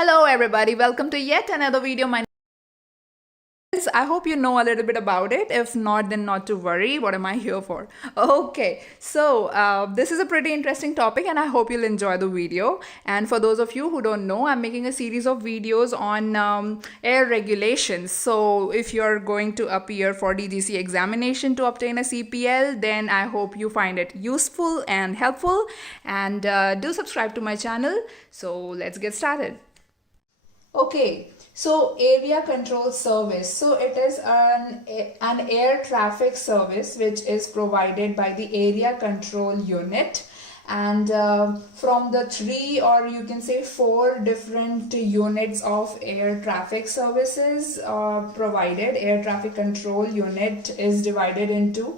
Hello everybody, welcome to yet another video. My name is, I hope you know a little bit about it. If not, then not to worry. What am I here for? Okay, so this is a pretty interesting topic and I hope you'll enjoy the video. And for those of you who don't know, I'm making a series of videos on air regulations. So if you're going to appear for DGC examination to obtain a CPL, then I hope you find it useful and helpful. And do subscribe to my channel. So let's get started. Okay, so area control service. So it is an air traffic service which is provided by the area control unit, and from the three, or you can say four different units of air traffic services provided. Air traffic control unit is divided into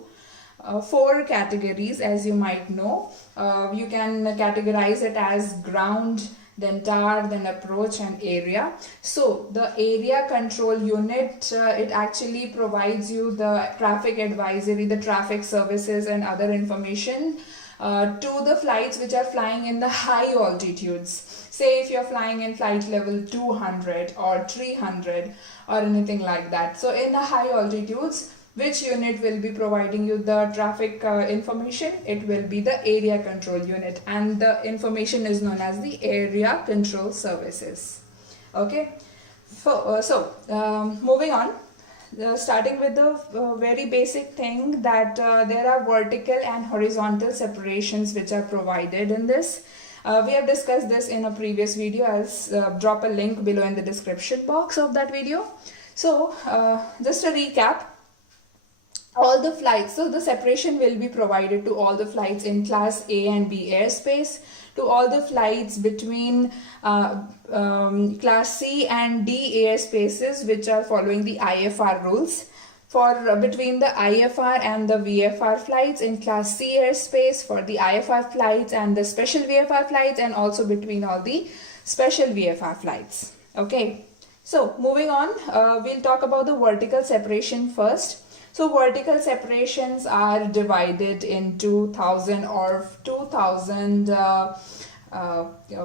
four categories, as you might know. You can categorize it as ground, then tower, then approach, and area. So the area control unit, it actually provides you the traffic advisory, the traffic services and other information to the flights which are flying in the high altitudes. Say if you're flying in flight level 200 or 300 or anything like that. So in the high altitudes, which unit will be providing you the traffic information? It will be the area control unit, and the information is known as the area control services. Okay, so moving on, starting with the very basic thing that there are vertical and horizontal separations which are provided in this. We have discussed this in a previous video. I'll drop a link below in the description box of that video. So just a recap, all the flights, so the separation will be provided to all the flights in class A and B airspace, to all the flights between class C and D airspaces which are following the IFR rules, for between the IFR and the VFR flights in class C airspace, for the IFR flights and the special VFR flights, and also between all the special VFR flights. Okay, so moving on, we'll talk about the vertical separation first. So vertical separations are divided into 1000 or 2000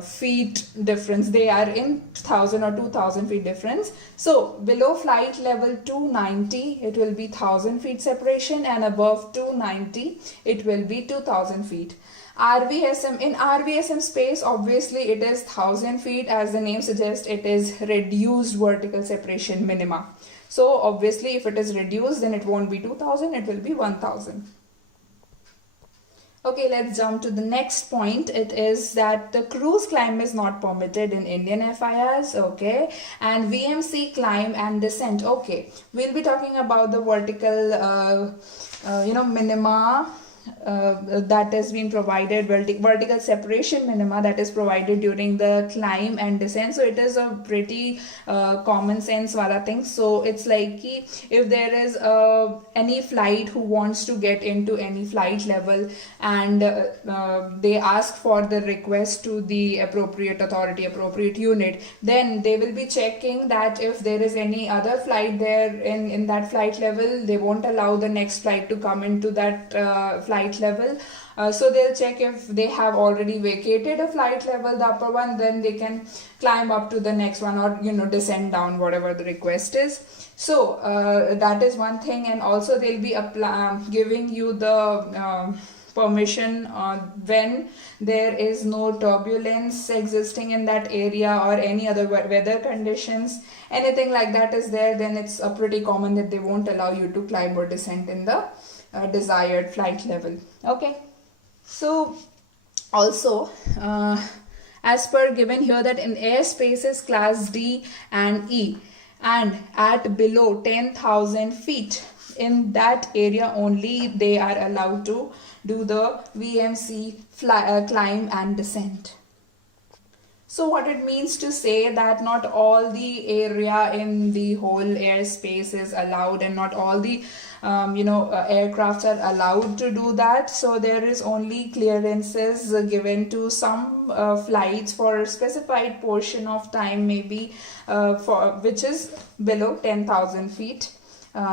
feet difference. They are in 1000 or 2000 feet difference. So below flight level 290, it will be 1000 feet separation, and above 290, it will be 2000 feet. RVSM, in RVSM space, obviously it is 1000 feet. As the name suggests, it is reduced vertical separation minima. So obviously if it is reduced, then it won't be 2000, it will be 1000. Okay, let's jump to the next point. It is that the cruise climb is not permitted in Indian FIRs, okay, and VMC climb and descent. Okay, we'll be talking about the vertical minima that has been provided, vertical separation minima that is provided during the climb and descent. So it is a pretty common sense wala thing. So it's like if there is any flight who wants to get into any flight level, and they ask for the request to the appropriate authority, appropriate unit, then they will be checking that if there is any other flight there in that flight level, they won't allow the next flight to come into that flight level. So they'll check if they have already vacated a flight level, the upper one, then they can climb up to the next one, or descend down, whatever the request is. So that is one thing. And also they'll be giving you the permission when there is no turbulence existing in that area or any other weather conditions, anything like that is there, then it's pretty common that they won't allow you to climb or descend in the desired flight level. Okay, so also as per given here, that in airspaces class D and E, and at below 10,000 feet, in that area only they are allowed to do the VMC climb and descent. So what it means to say that not all the area in the whole airspace is allowed, and not all the aircrafts are allowed to do that. So there is only clearances given to some flights for a specified portion of time, maybe for which is below 10,000 feet.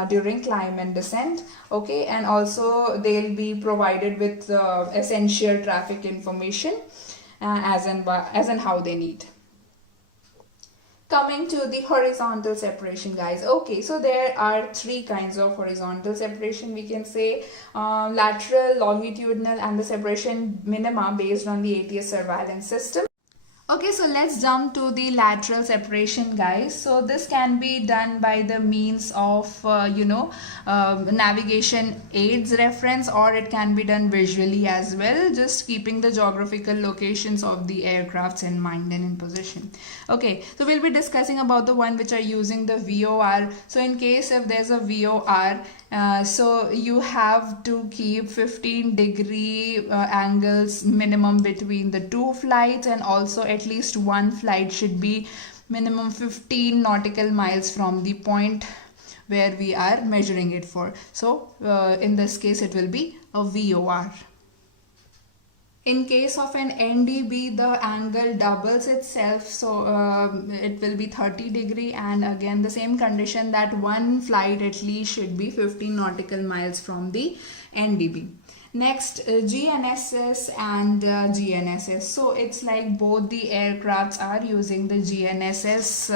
During climb and descent. Okay, and also they'll be provided with essential traffic information as and how they need. Coming to the horizontal separation, guys. Okay, so there are three kinds of horizontal separation, we can say: lateral, longitudinal, and the separation minima based on the ATS surveillance system. Okay, so let's jump to the lateral separation, guys. So this can be done by the means of navigation aids reference, or it can be done visually as well, just keeping the geographical locations of the aircrafts in mind and in position. Okay, so we'll be discussing about the one which are using the VOR. So in case if there's a VOR, so you have to keep 15-degree angles minimum between the two flights, and also at least one flight should be minimum 15 nautical miles from the point where we are measuring it for. So in this case it will be a VOR. In case of an NDB, the angle doubles itself, so it will be 30-degree, and again the same condition that one flight at least should be 15 nautical miles from the NDB. Next, GNSS and GNSS. So it's like both the aircrafts are using the GNSS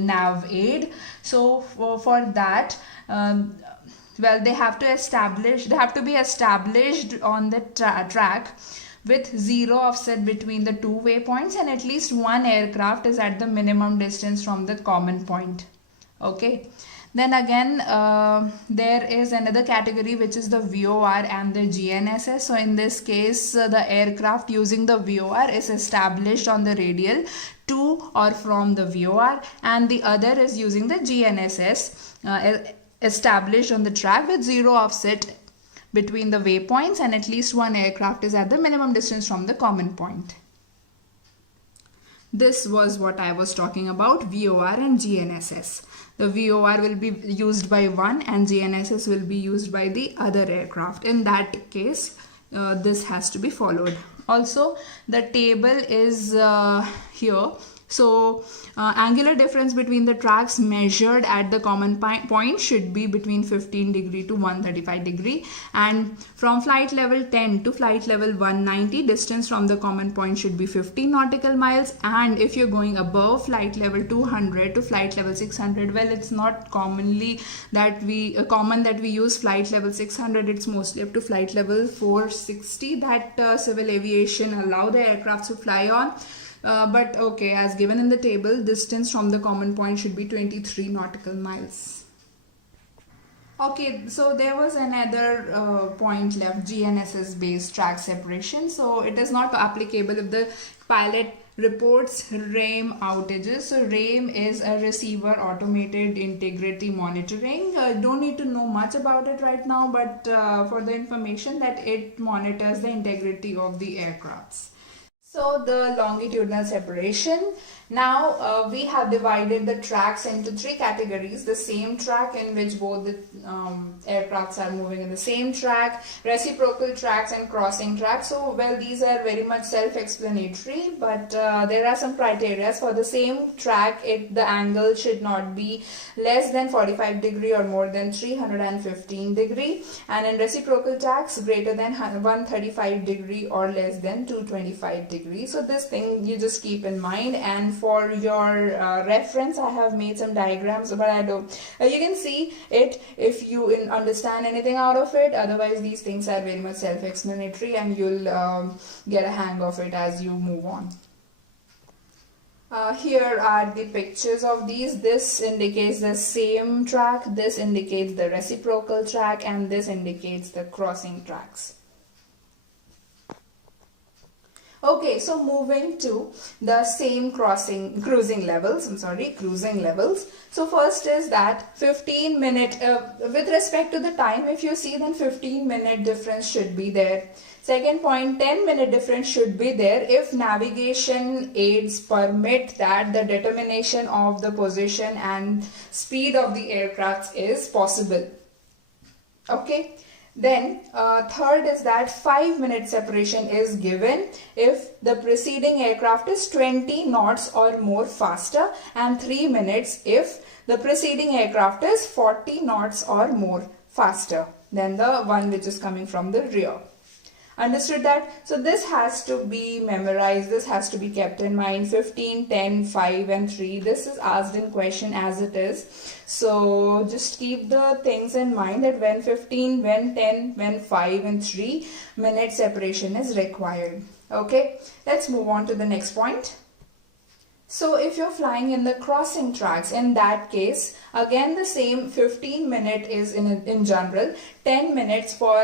nav aid. So for that, well, they have to be established on the track with zero offset between the two waypoints, and at least one aircraft is at the minimum distance from the common point. Okay. Then again, there is another category which is the VOR and the GNSS. So in this case, the aircraft using the VOR is established on the radial to or from the VOR, and the other is using the GNSS established on the track with zero offset between the waypoints, and at least one aircraft is at the minimum distance from the common point. This was what I was talking about, VOR and GNSS. The VOR will be used by one and GNSS will be used by the other aircraft. In that case, this has to be followed. Also, the table is here. So angular difference between the tracks measured at the common point should be between 15-degree to 135-degree, and from flight level 10 to flight level 190, distance from the common point should be 15 nautical miles. And if you're going above flight level 200 to flight level 600, well, it's not common that we use flight level 600. It's mostly up to flight level 460 that civil aviation allow the aircraft to fly on. But okay, as given in the table, distance from the common point should be 23 nautical miles. Okay, so there was another point left, GNSS based track separation. So it is not applicable if the pilot reports RAIM outages. So RAIM is a receiver automated integrity monitoring. Don't need to know much about it right now, but for the information that it monitors the integrity of the aircrafts. So the longitudinal separation. Now we have divided the tracks into three categories: the same track in which both the aircrafts are moving in the same track, reciprocal tracks, and crossing tracks. So well, these are very much self-explanatory, but there are some criteria. For the same track, the angle should not be less than 45-degree or more than 315-degree, and in reciprocal tracks greater than 135-degree or less than 225-degree. So this thing you just keep in mind, and for your reference I have made some diagrams, but I don't you can see it if you understand anything out of it. Otherwise these things are very much self-explanatory, and you'll get a hang of it as you move on. Here are the pictures of these. This indicates the same track, this indicates the reciprocal track, and this indicates the crossing tracks. Okay, so moving to the same cruising levels. So first is that 15-minute, with respect to the time, if you see, then 15-minute difference should be there. Second point, 10-minute difference should be there if navigation aids permit that the determination of the position and speed of the aircraft is possible. Okay. Then third is that 5-minute separation is given if the preceding aircraft is 20 knots or more faster, and 3 minutes if the preceding aircraft is 40 knots or more faster than the one which is coming from the rear. Understood that? So this has to be memorized, this has to be kept in mind. 15, 10, 5 and 3. This is asked in question as it is. So just keep the things in mind that when 15, when 10, when 5 and 3 minute separation is required. Okay, let's move on to the next point. So if you're flying in the crossing tracks, in that case, again the same 15-minute is in general, 10 minutes for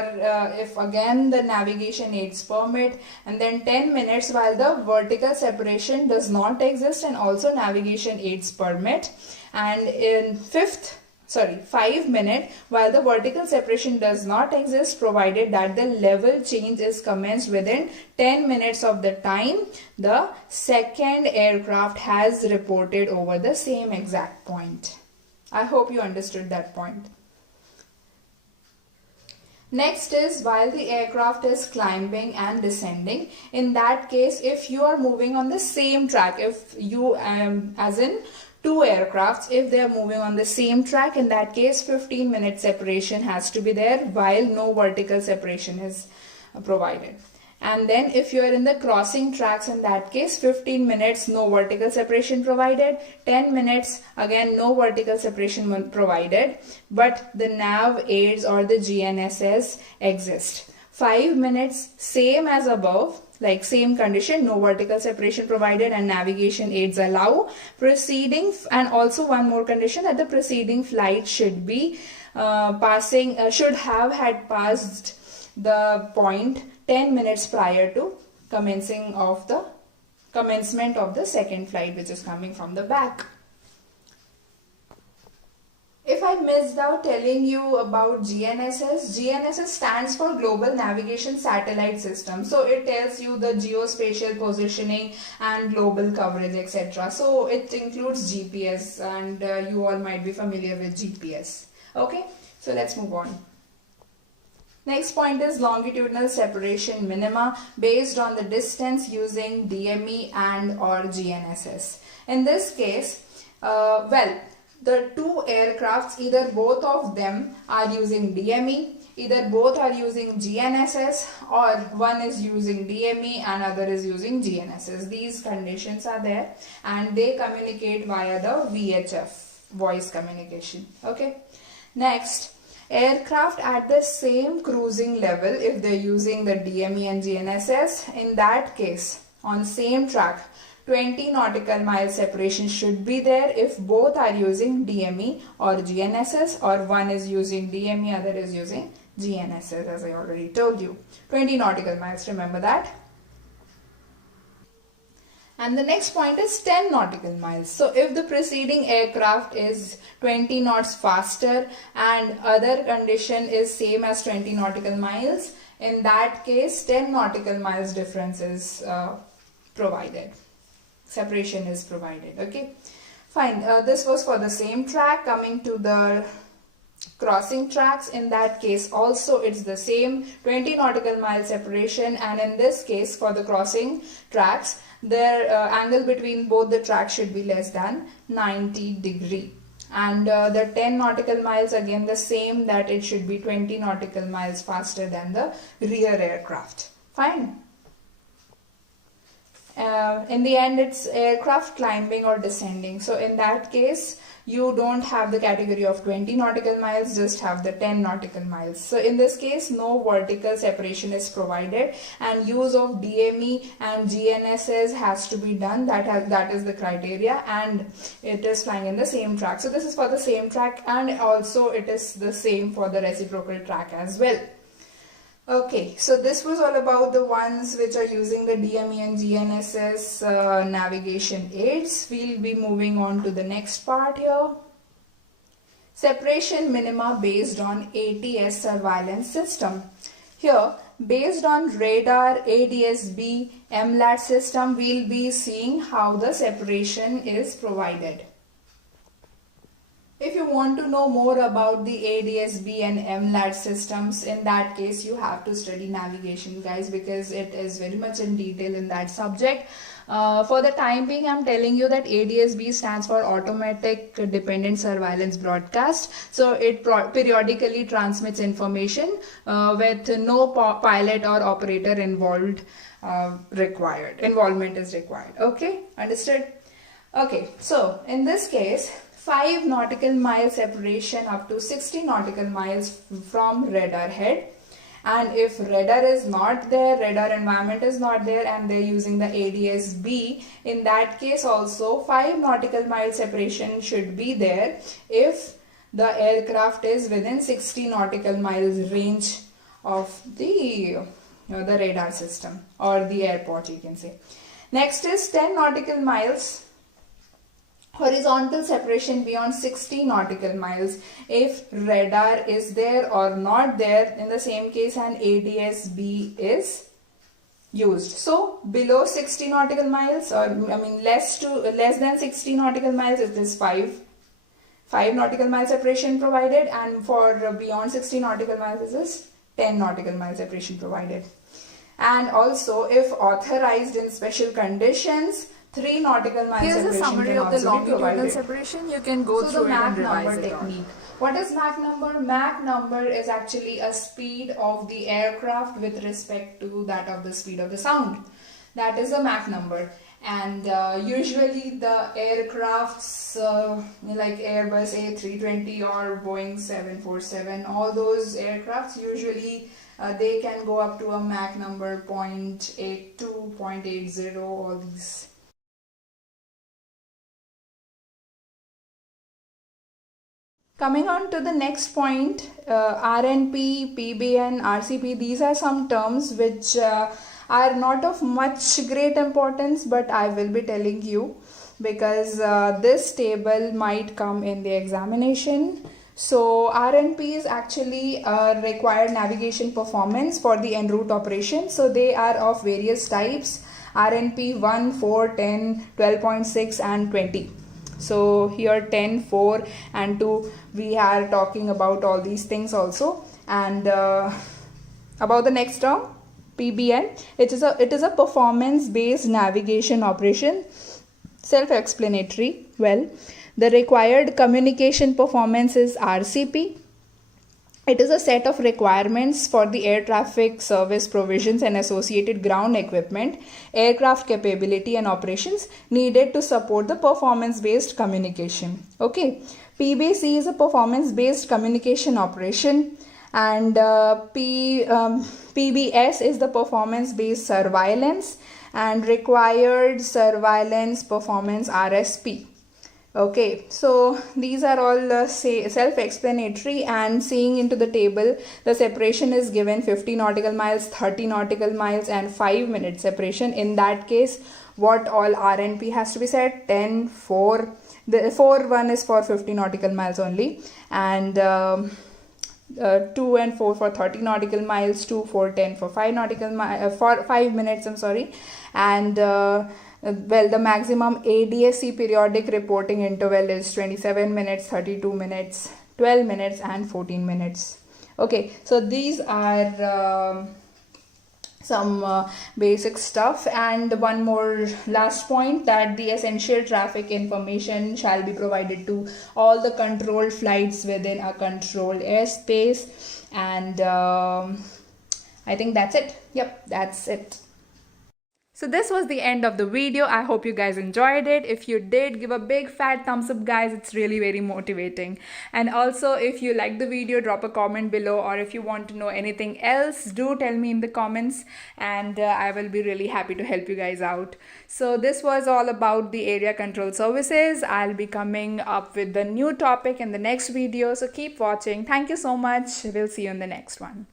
if again the navigation aids permit, and then 10 minutes while the vertical separation does not exist and also navigation aids permit, and in 5 minutes while the vertical separation does not exist, provided that the level change is commenced within 10 minutes of the time the second aircraft has reported over the same exact point. I hope you understood that point. Next is while the aircraft is climbing and descending. In that case, if you are moving on the same track, if you as in two aircrafts, if they are moving on the same track, in that case 15-minute separation has to be there while no vertical separation is provided. And then if you are in the crossing tracks, in that case 15 minutes no vertical separation provided, 10 minutes again no vertical separation provided, but the nav aids or the GNSS exist. 5 minutes same as above, like same condition, no vertical separation provided and navigation aids allow proceeding, and also one more condition that the preceding flight should be should have had passed the point 10 minutes prior to commencement of the second flight which is coming from the back. If I missed out telling you about GNSS, GNSS stands for Global Navigation Satellite System. So it tells you the geospatial positioning and global coverage, etc. So it includes GPS, and you all might be familiar with GPS. Okay, so let's move on. Next point is longitudinal separation minima based on the distance using DME and or GNSS. In this case, the two aircrafts, either both of them are using DME, either both are using GNSS, or one is using DME and other is using GNSS. These conditions are there and they communicate via the VHF, voice communication. Okay. Next, aircraft at the same cruising level, if they're using the DME and GNSS, in that case, on same track, 20 nautical miles separation should be there if both are using DME or GNSS, or one is using DME, other is using GNSS, as I already told you. 20 nautical miles, remember that. And the next point is 10 nautical miles. So if the preceding aircraft is 20 knots faster and other condition is same as 20 nautical miles, in that case 10 nautical miles difference is provided. Separation is provided. Okay, fine. This was for the same track. Coming to the crossing tracks, in that case also it's the same 20 nautical mile separation, and in this case for the crossing tracks, their angle between both the tracks should be less than 90 degree. And the 10 nautical miles, again the same, that it should be 20 nautical miles faster than the rear aircraft. Fine. In the end, it's aircraft climbing or descending. So in that case, you don't have the category of 20 nautical miles, just have the 10 nautical miles. So in this case, no vertical separation is provided and use of DME and GNSS has to be done. That is the criteria, and it is flying in the same track. So this is for the same track, and also it is the same for the reciprocal track as well. Okay, so this was all about the ones which are using the DME and GNSS navigation aids. We'll be moving on to the next part here. Separation minima based on ATS surveillance system. Here, based on radar, ADS-B, MLAT system, we'll be seeing how the separation is provided. If you want to know more about the ADS-B and MLAT systems, in that case you have to study navigation, guys, because it is very much in detail in that subject. For the time being, I'm telling you that ADSB stands for Automatic Dependent Surveillance Broadcast. So it periodically transmits information with no pilot or operator involvement is required. Okay, understood? Okay, so in this case, 5 nautical mile separation up to 60 nautical miles from radar head. And if radar is not there, radar environment is not there, and they're using the ADS-B, in that case also 5 nautical mile separation should be there if the aircraft is within 60 nautical miles range of the radar system or the airport, you can say. Next is 10 nautical miles horizontal separation beyond 60 nautical miles if radar is there or not there. In the same case, an ADS-B is used. So below 60 nautical miles, or less than 60 nautical miles, it is 5 nautical mile separation provided, and for beyond 60 nautical miles, it is 10 nautical mile separation provided. And also, if authorized in special conditions, 3 nautical miles separation. Here's a summary of the longitudinal separation. You can go through the Mach number technique. What is Mach number? Mach number is actually a speed of the aircraft with respect to that of the speed of the sound. That is a Mach number. And usually the aircrafts like Airbus A320 or Boeing 747, all those aircrafts usually they can go up to a Mach number 0.82, 0.80, all these. Coming on to the next point, RNP, PBN, RCP, these are some terms which are not of much great importance, but I will be telling you because this table might come in the examination. So RNP is actually a required navigation performance for the en route operation. So they are of various types: RNP 1, 4, 10, 12.6 and 20. So here 10, 4 and 2, we are talking about all these things also. And about the next term, PBN, it is a performance based navigation operation. Self-explanatory. Well, the required communication performance is RCP. It is a set of requirements for the air traffic service provisions and associated ground equipment, aircraft capability and operations needed to support the performance-based communication. Okay, PBC is a performance-based communication operation, and PBS is the performance-based surveillance and required surveillance performance RSP. Okay, so these are all self-explanatory, and seeing into the table, the separation is given 50 nautical miles, 30 nautical miles and 5 minute separation. In that case, what all RNP has to be set? 10, 4, the 4 one is for 50 nautical miles only, and 2 and 4 for 30 nautical miles, 2, 4, 10 for 5 nautical miles, for 5 minutes, I'm sorry, and well, the maximum ADSC periodic reporting interval is 27 minutes, 32 minutes, 12 minutes and 14 minutes. Okay, so these are some basic stuff. And one more last point, that the essential traffic information shall be provided to all the controlled flights within a controlled airspace. And I think that's it. Yep, that's it. So this was the end of the video. I hope you guys enjoyed it. If you did, give a big fat thumbs up, guys. It's really very motivating. And also, if you like the video, drop a comment below, or if you want to know anything else, do tell me in the comments, and I will be really happy to help you guys out. So this was all about the area control services. I'll be coming up with the new topic in the next video, so keep watching. Thank you so much. We'll see you in the next one.